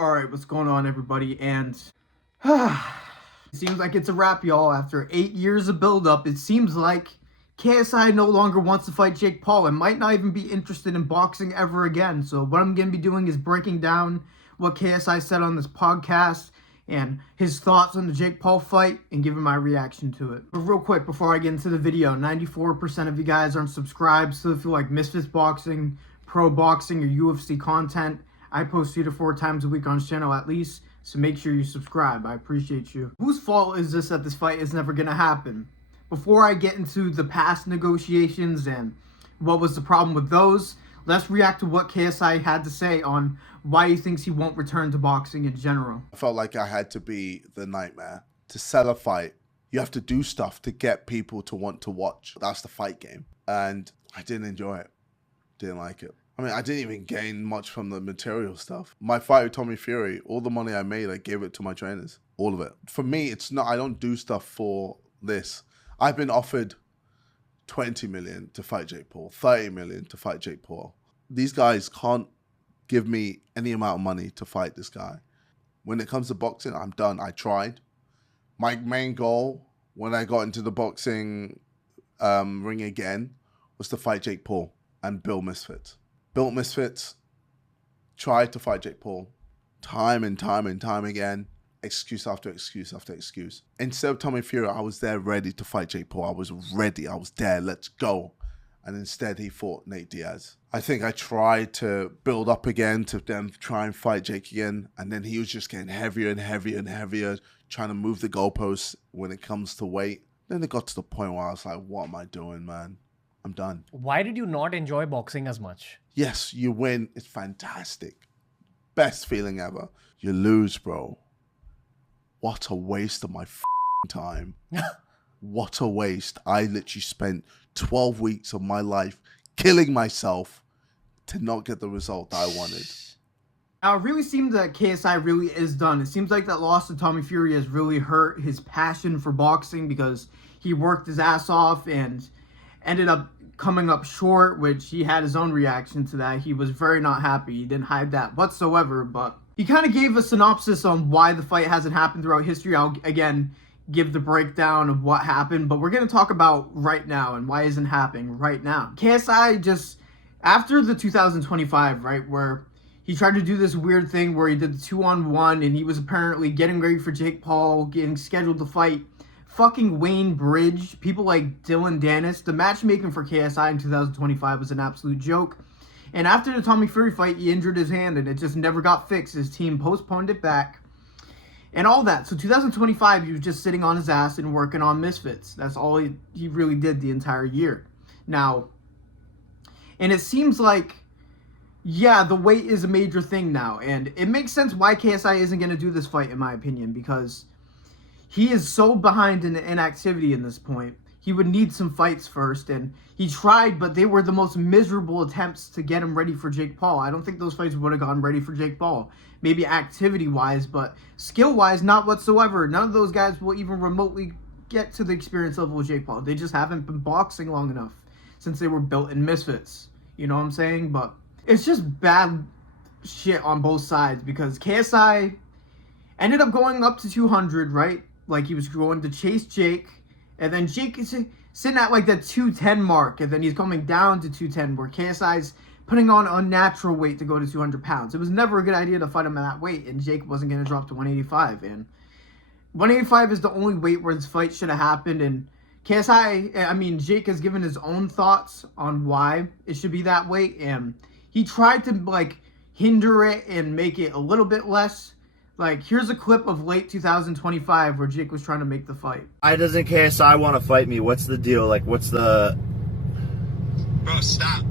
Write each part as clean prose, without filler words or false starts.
Alright, what's going on, everybody? And it seems like it's a wrap, y'all. After 8 years of build-up, it seems like KSI no longer wants to fight Jake Paul and might not even be interested in boxing ever again. So what I'm going to be doing is breaking down what KSI said on this podcast and his thoughts on the Jake Paul fight and giving my reaction to it. But real quick, before I get into the video, 94% of you guys aren't subscribed, so if you like Misfits boxing, pro boxing, or UFC content, I post 3 to 4 times a week on this channel at least, so make sure you subscribe. I appreciate you. Whose fault is this that this fight is never going to happen? Before I get into the past negotiations and what was the problem with those, let's react to what KSI had to say on why he thinks he won't return to boxing in general. I felt like I had to be the nightmare. To sell a fight, you have to do stuff to get people to want to watch. That's the fight game. And I didn't enjoy it. Didn't like it. I mean, I didn't even gain much from the material stuff. My fight with Tommy Fury, all the money I made, I gave it to my trainers. All of it. For me, it's not, I don't do stuff for this. I've been offered 20 million to fight Jake Paul, 30 million to fight Jake Paul. These guys can't give me any amount of money to fight this guy. When it comes to boxing, I'm done. I tried. My main goal when I got into the boxing ring again was to fight Jake Paul and build Misfits. Built Misfits, tried to fight Jake Paul, time and time and time again, excuse after excuse after excuse. Instead of Tommy Fury, I was there ready to fight Jake Paul. I was ready. I was there. Let's go. And instead, he fought Nate Diaz. I think I tried to build up again to then try and fight Jake again. And then he was just getting heavier and heavier and heavier, trying to move the goalposts when it comes to weight. Then it got to the point where I was like, what am I doing, man? I'm done. Why did you not enjoy boxing as much? Yes, you win. It's fantastic. Best feeling ever. You lose, bro. What a waste of my time. What a waste. I literally spent 12 weeks of my life killing myself to not get the result that I wanted. Now, it really seems that KSI really is done. It seems like that loss to Tommy Fury has really hurt his passion for boxing because he worked his ass off and ended up coming up short, which he had his own reaction to that. He was very not happy. He didn't hide that whatsoever, but he kind of gave a synopsis on why the fight hasn't happened throughout history. I'll, again, give the breakdown of what happened, but we're going to talk about right now and why it isn't happening right now. KSI just, after the 2025, right, where he tried to do this weird thing where he did the 2-on-1 and he was apparently getting ready for Jake Paul, getting scheduled to fight fucking Wayne Bridge, people like Dylan Dennis. The matchmaking for KSI in 2025 was an absolute joke. And after the Tommy Fury fight, he injured his hand and it just never got fixed. His team postponed it back and all that. So 2025, he was just sitting on his ass and working on Misfits. That's all he really did the entire year. Now, and it seems like, yeah, the weight is a major thing now. And it makes sense why KSI isn't going to do this fight, in my opinion, because he is so behind in inactivity in this point. He would need some fights first, and he tried, but they were the most miserable attempts to get him ready for Jake Paul. I don't think those fights would have gone ready for Jake Paul. Maybe activity-wise, but skill-wise, not whatsoever. None of those guys will even remotely get to the experience level of Jake Paul. They just haven't been boxing long enough since they were built in Misfits. You know what I'm saying? But it's just bad shit on both sides because KSI ended up going up to 200, right? Like, he was going to chase Jake, and then Jake is sitting at, like, the 210 mark, and then he's coming down to 210, where KSI's putting on unnatural weight to go to 200 pounds. It was never a good idea to fight him at that weight, and Jake wasn't going to drop to 185, and 185 is the only weight where this fight should have happened, and Jake has given his own thoughts on why it should be that weight, and he tried to, like, hinder it and make it a little bit less. Like, here's a clip of late 2025 where Jake was trying to make the fight. Why doesn't KSI want to fight me? What's the deal? Like, what's the... Bro, stop.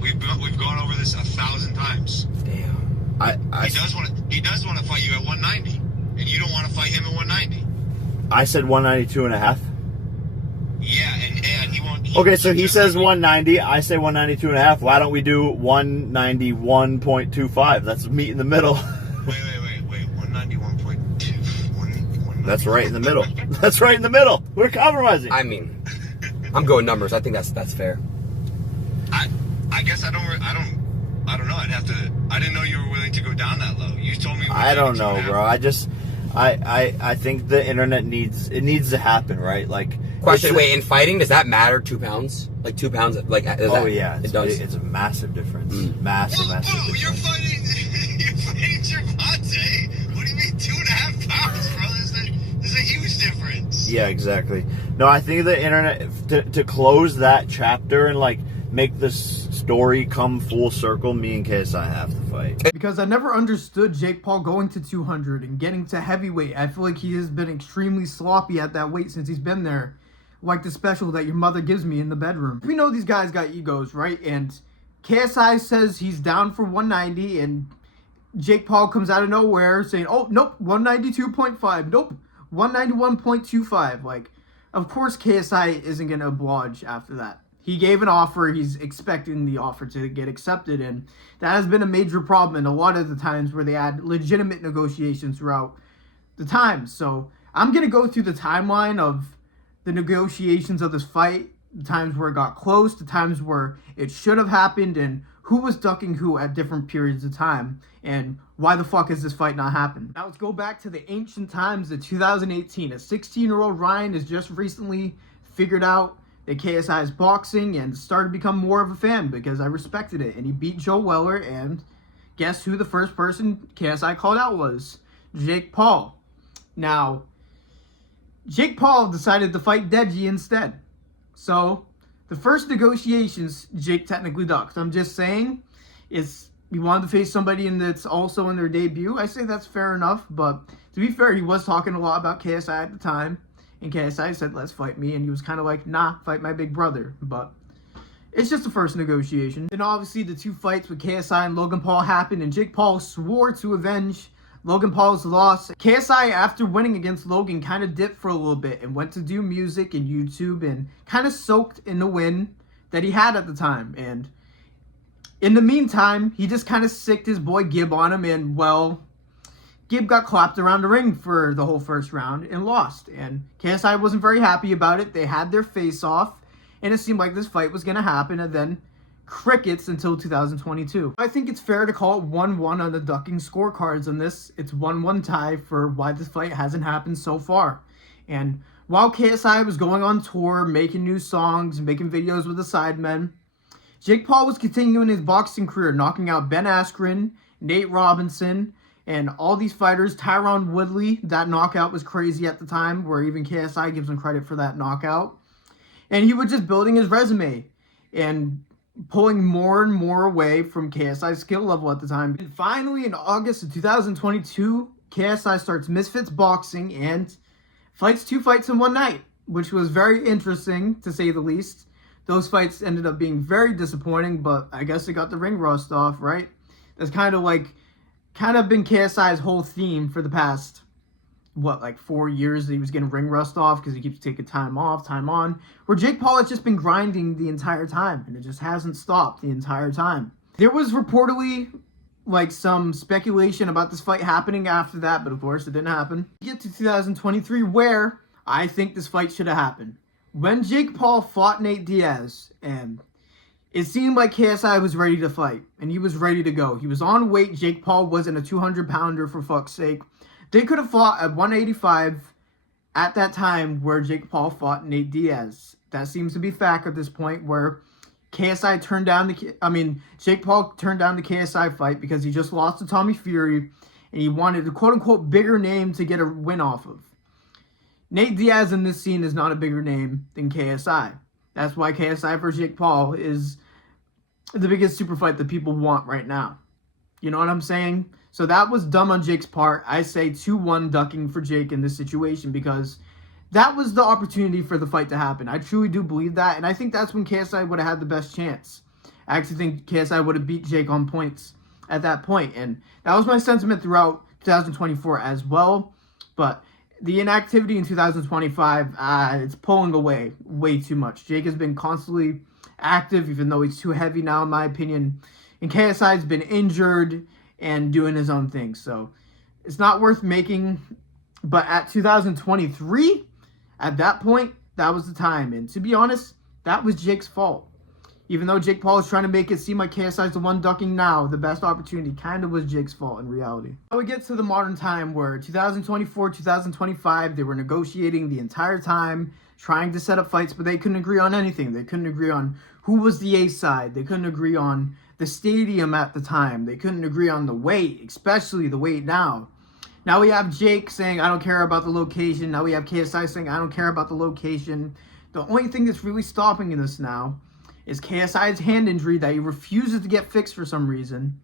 We've gone over this 1,000 times. Damn. He does want to fight you at 190, and you don't want to fight him at 190. I said 192 and a half. Yeah, and he won't... Okay, so he says 190, I say 192 and a half. Why don't we do 191.25? That's meet in the middle. Wait. 191.2. That's right in the middle. That's right in the middle. We're compromising. I mean, I'm going numbers. I think that's fair. I guess I don't I don't know. I didn't know you were willing to go down that low. You told me. I don't know, bro. I think the internet needs to happen, right? Like, Question: wait, in fighting, does that matter? 2 pounds, like 2 pounds, like yeah, it does. It's a massive difference. Massive Whoa, difference. you're fighting Gervonta. What do you mean 2.5 pounds, bro? There's a huge difference. Yeah, exactly. No, I think the internet to close that chapter and like make this story come full circle. Me and KSI have to fight. Because I never understood Jake Paul going to 200 and getting to heavyweight. I feel like he has been extremely sloppy at that weight since he's been there. Like the special that your mother gives me in the bedroom. We know these guys got egos, right? And KSI says he's down for 190, and Jake Paul comes out of nowhere saying, oh, nope, 192.5, nope, 191.25. Like, of course KSI isn't going to oblige after that. He gave an offer, he's expecting the offer to get accepted, and that has been a major problem in a lot of the times where they had legitimate negotiations throughout the time. So I'm going to go through the timeline of the negotiations of this fight, the times where it got close, the times where it should have happened, and who was ducking who at different periods of time, and why the fuck has this fight not happened. Now let's go back to the ancient times of 2018. A 16-year-old Ryan has just recently figured out that KSI is boxing and started to become more of a fan because I respected it. And he beat Joe Weller, and guess who the first person KSI called out was? Jake Paul. Now, Jake Paul decided to fight Deji instead. So, the first negotiations, Jake technically ducked. I'm just saying, he wanted to face somebody that's also in their debut. I say that's fair enough, but to be fair, he was talking a lot about KSI at the time. And KSI said, let's fight me. And he was kind of like, nah, fight my big brother. But it's just the first negotiation. And obviously, the two fights with KSI and Logan Paul happened. And Jake Paul swore to avenge Logan Paul's loss. KSI, after winning against Logan, kind of dipped for a little bit and went to do music and YouTube and kind of soaked in the win that he had at the time. And in the meantime, he just kind of sicked his boy Gib on him, and, well, Gib got clapped around the ring for the whole first round and lost. And KSI wasn't very happy about it. They had their face-off, and it seemed like this fight was going to happen, and then crickets until 2022. I think it's fair to call it 1-1 on the ducking scorecards on this. It's 1-1 tie for why this fight hasn't happened so far. And while KSI was going on tour, making new songs, making videos with the Sidemen, Jake Paul was continuing his boxing career, knocking out Ben Askren, Nate Robinson, and all these fighters. Tyron Woodley, that knockout was crazy at the time, where even KSI gives him credit for that knockout. And he was just building his resume and pulling more and more away from KSI's skill level at the time. And finally, in August of 2022, KSI starts Misfits Boxing and fights 2 fights in one night, which was very interesting, to say the least. Those fights ended up being very disappointing, but I guess it got the ring rust off, right? That's kind of been KSI's whole theme for the past, 4 years, that he was getting ring rust off because he keeps taking time off, time on. Where Jake Paul has just been grinding the entire time, and it just hasn't stopped the entire time. There was reportedly some speculation about this fight happening after that, but of course it didn't happen. We get to 2023, where I think this fight should have happened. When Jake Paul fought Nate Diaz, and it seemed like KSI was ready to fight, and he was ready to go. He was on weight. Jake Paul wasn't a 200-pounder, for fuck's sake. They could have fought at 185 at that time where Jake Paul fought Nate Diaz. That seems to be fact at this point, where Jake Paul turned down the KSI fight because he just lost to Tommy Fury, and he wanted a quote-unquote bigger name to get a win off of. Nate Diaz in this scene is not a bigger name than KSI. That's why KSI versus Jake Paul is the biggest super fight that people want right now. You know what I'm saying? So that was dumb on Jake's part. I say 2-1 ducking for Jake in this situation because that was the opportunity for the fight to happen. I truly do believe that, and I think that's when KSI would have had the best chance. I actually think KSI would have beat Jake on points at that point, and that was my sentiment throughout 2024 as well. But the inactivity in 2025, it's pulling away way too much. Jake has been constantly active, even though he's too heavy now, in my opinion. And KSI's been injured and doing his own thing. So it's not worth making. But at 2023, at that point, that was the time. And to be honest, that was Jake's fault. Even though Jake Paul is trying to make it seem like KSI is the one ducking now, the best opportunity kind of was Jake's fault in reality. Now we get to the modern time where 2024, 2025, they were negotiating the entire time, trying to set up fights, but they couldn't agree on anything. They couldn't agree on who was the A side. They couldn't agree on the stadium at the time. They couldn't agree on the weight, especially the weight now. Now we have Jake saying, I don't care about the location. Now we have KSI saying, I don't care about the location. The only thing that's really stopping this now is KSI's hand injury that he refuses to get fixed for some reason,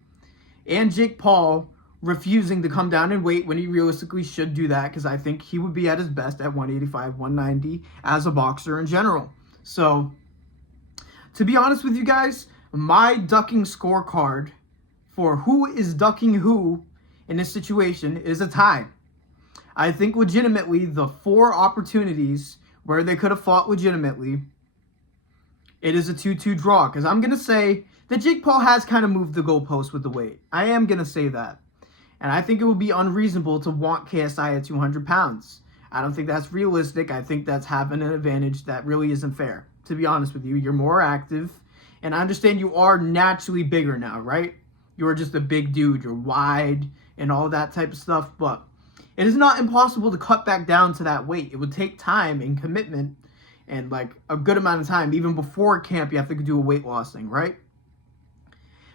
and Jake Paul refusing to come down in weight when he realistically should do that, because I think he would be at his best at 185, 190 as a boxer in general. So, to be honest with you guys, my ducking scorecard for who is ducking who in this situation is a tie. I think legitimately the 4 opportunities where they could have fought legitimately, it is a 2-2 draw. Because I'm going to say that Jake Paul has kind of moved the goalpost with the weight. I am going to say that. And I think it would be unreasonable to want KSI at 200 pounds. I don't think that's realistic. I think that's having an advantage that really isn't fair. To be honest with you, you're more active. And I understand you are naturally bigger now, right? You're just a big dude. You're wide and all that type of stuff. But it is not impossible to cut back down to that weight. It would take time and commitment and like a good amount of time. Even before camp, you have to do a weight loss thing, right?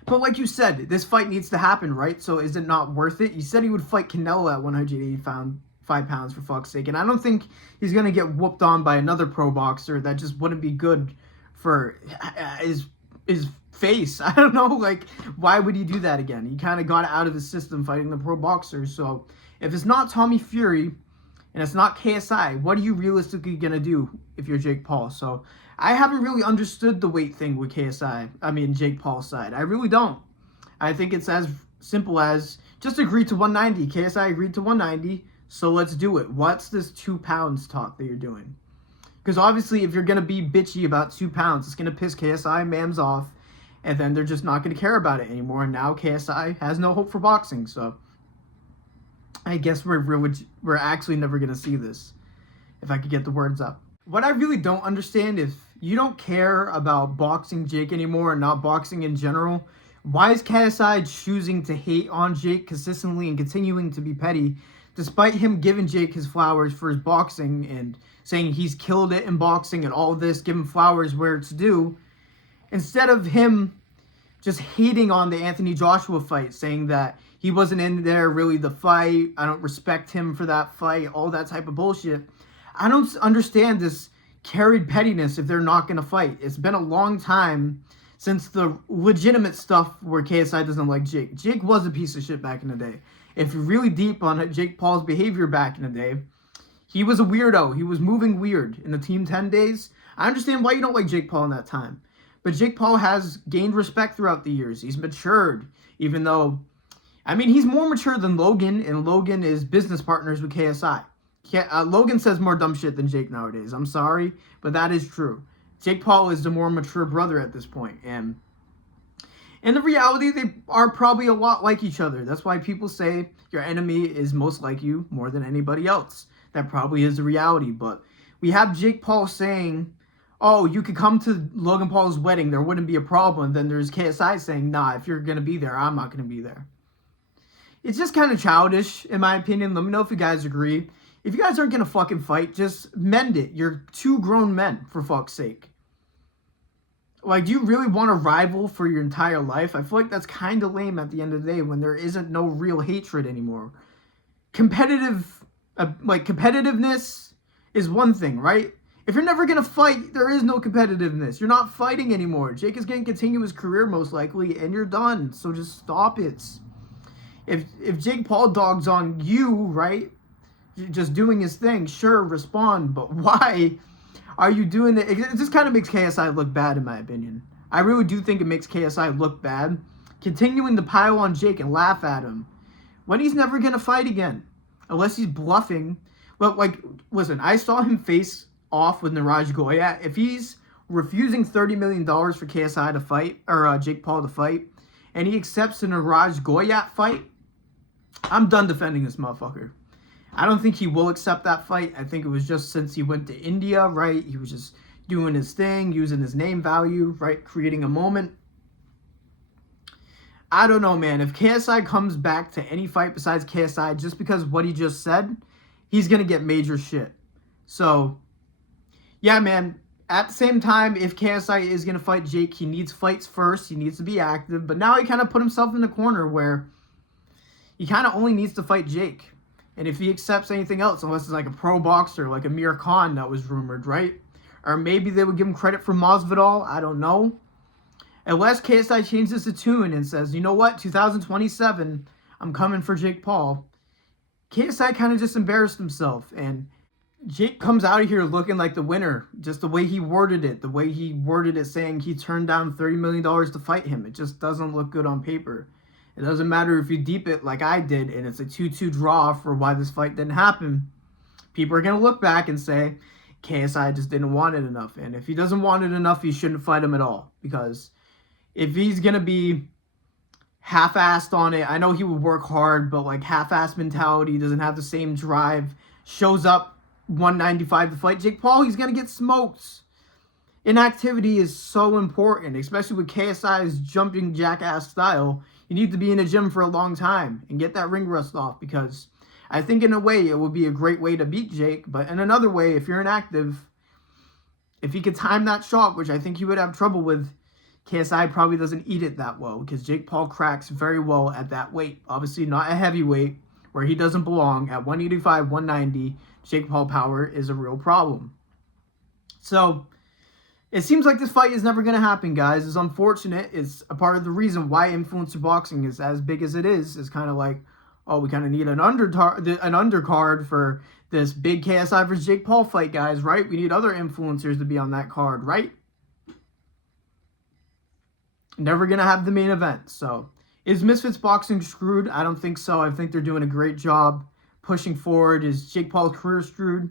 But like you said, this fight needs to happen, right? So is it not worth it? You said he would fight Canelo at 185 pounds for fuck's sake. And I don't think he's going to get whooped on by another pro boxer. That just wouldn't be good for his face. I don't know, like, why would he do that again? He kind of got out of the system fighting the pro boxers. So if it's not Tommy Fury and it's not KSI, what are you realistically going to do if you're Jake Paul? So I haven't really understood the weight thing with Jake Paul's side. I really don't. I think it's as simple as just agree to 190. KSI agreed to 190, so let's do it. What's this 2 pounds talk that you're doing? Because obviously if you're going to be bitchy about 2 pounds, it's going to piss KSI mams off, and then they're just not going to care about it anymore. And now KSI has no hope for boxing, so I guess we're actually never going to see this, if I could get the words up. What I really don't understand, if you don't care about boxing Jake anymore and not boxing in general, why is KSI choosing to hate on Jake consistently and continuing to be petty, despite him giving Jake his flowers for his boxing and saying he's killed it in boxing and all this, giving flowers where it's due, instead of him just hating on the Anthony Joshua fight, saying that he wasn't in there really the fight, I don't respect him for that fight, all that type of bullshit. I don't understand this carried pettiness if they're not going to fight. It's been a long time since the legitimate stuff where KSI doesn't like Jake. Jake was a piece of shit back in the day. If you're really deep on Jake Paul's behavior back in the day, he was a weirdo. He was moving weird in the Team 10 days. I understand why you don't like Jake Paul in that time. But Jake Paul has gained respect throughout the years. He's matured, even though, he's more mature than Logan, and Logan is business partners with KSI. Logan says more dumb shit than Jake nowadays. I'm sorry, but that is true. Jake Paul is the more mature brother at this point, and in the reality, they are probably a lot like each other. That's why people say your enemy is most like you more than anybody else. That probably is the reality, but we have Jake Paul saying, oh, you could come to Logan Paul's wedding, there wouldn't be a problem. Then there's KSI saying, nah, if you're going to be there, I'm not going to be there. It's just kind of childish, in my opinion. Let me know if you guys agree. If you guys aren't going to fucking fight, just mend it. You're 2 grown men, for fuck's sake. Like, do you really want to rival for your entire life? I feel like that's kind of lame at the end of the day when there isn't no real hatred anymore. Competitiveness is one thing, right? If you're never going to fight, there is no competitiveness. You're not fighting anymore. Jake is going to continue his career most likely, and you're done. So just stop it. If Jake Paul dogs on you, right, just doing his thing, sure, respond, but why are you doing it? It just kind of makes KSI look bad, in my opinion. I really do think it makes KSI look bad, continuing to pile on Jake and laugh at him when he's never going to fight again, unless he's bluffing. But, listen, I saw him face off with Niraj Goya. If he's refusing $30 million for KSI to fight, or Jake Paul to fight, and he accepts a Niraj Goya fight, I'm done defending this motherfucker. I don't think he will accept that fight. I think it was just since he went to India, right? He was just doing his thing, using his name value, right? Creating a moment. I don't know, man. If KSI comes back to any fight besides KSI just because of what he just said, he's going to get major shit. So, yeah, man. At the same time, if KSI is going to fight Jake, he needs fights first. He needs to be active. But now he kind of put himself in the corner where he kind of only needs to fight Jake. And if he accepts anything else, unless it's like a pro boxer, like Amir Khan that was rumored, right? Or maybe they would give him credit for Masvidal. I don't know. Unless KSI changes the tune and says, you know what, 2027, I'm coming for Jake Paul. KSI kind of just embarrassed himself. And Jake comes out of here looking like the winner. Just the way he worded it. The way he worded it saying he turned down $30 million to fight him. It just doesn't look good on paper. It doesn't matter if you deep it like I did and it's a 2-2 draw for why this fight didn't happen. People are going to look back and say, KSI just didn't want it enough. And if he doesn't want it enough, he shouldn't fight him at all. Because if he's going to be half-assed on it, I know he would work hard, but like half-assed mentality, doesn't have the same drive, shows up 195 to fight Jake Paul, he's going to get smoked. Inactivity is so important, especially with KSI's jumping jackass style. You need to be in the gym for a long time and get that ring rust off, because I think in a way it would be a great way to beat Jake, but in another way, if you're inactive, if he could time that shot, which I think he would have trouble with, KSI probably doesn't eat it that well, because Jake Paul cracks very well at that weight. Obviously not a heavyweight where he doesn't belong. At 185, 190, Jake Paul power is a real problem. So it seems like this fight is never going to happen, guys. It's unfortunate. It's a part of the reason why influencer boxing is as big as it is. It's kind of like, oh, we kind of need an undercard for this big KSI versus Jake Paul fight, guys, right? We need other influencers to be on that card, right? Never going to have the main event. So is Misfits Boxing screwed? I don't think so. I think they're doing a great job pushing forward. Is Jake Paul's career screwed?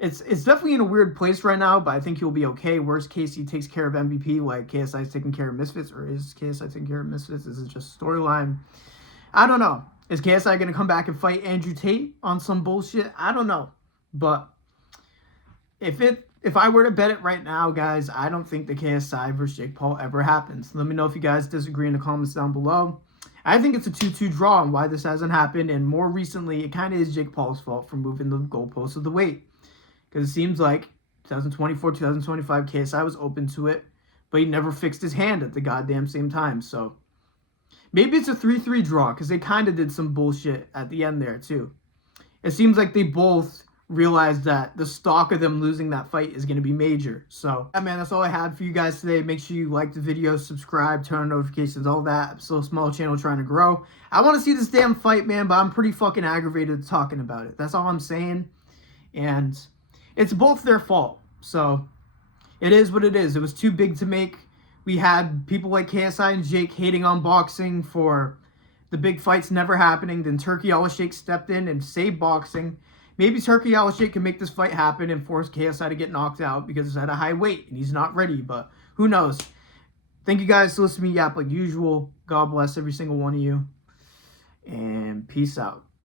It's definitely in a weird place right now, but I think he'll be okay. Worst case, he takes care of MVP like KSI is taking care of Misfits, or is KSI taking care of Misfits? Is it just storyline? I don't know. Is KSI going to come back and fight Andrew Tate on some bullshit? I don't know. But if I were to bet it right now, guys, I don't think the KSI versus Jake Paul ever happens. Let me know if you guys disagree in the comments down below. I think it's a 2-2 draw and why this hasn't happened. And more recently, it kind of is Jake Paul's fault for moving the goalposts of the weight. Because it seems like 2024, 2025, KSI was open to it, but he never fixed his hand at the goddamn same time. So maybe it's a 3-3 draw, because they kind of did some bullshit at the end there too. It seems like they both realized that the stock of them losing that fight is going to be major. So yeah, man, that's all I had for you guys today. Make sure you like the video, subscribe, turn on notifications, all that. I'm still a small channel trying to grow. I want to see this damn fight, man, but I'm pretty fucking aggravated talking about it. That's all I'm saying. And it's both their fault. So it is what it is. It was too big to make. We had people like KSI and Jake hating on boxing for the big fights never happening. Then Turkey Al-Sheikh stepped in and saved boxing. Maybe Turkey Al-Sheikh can make this fight happen and force KSI to get knocked out because it's at a high weight and he's not ready. But who knows? Thank you guys for listening to me yap like usual. God bless every single one of you. And peace out.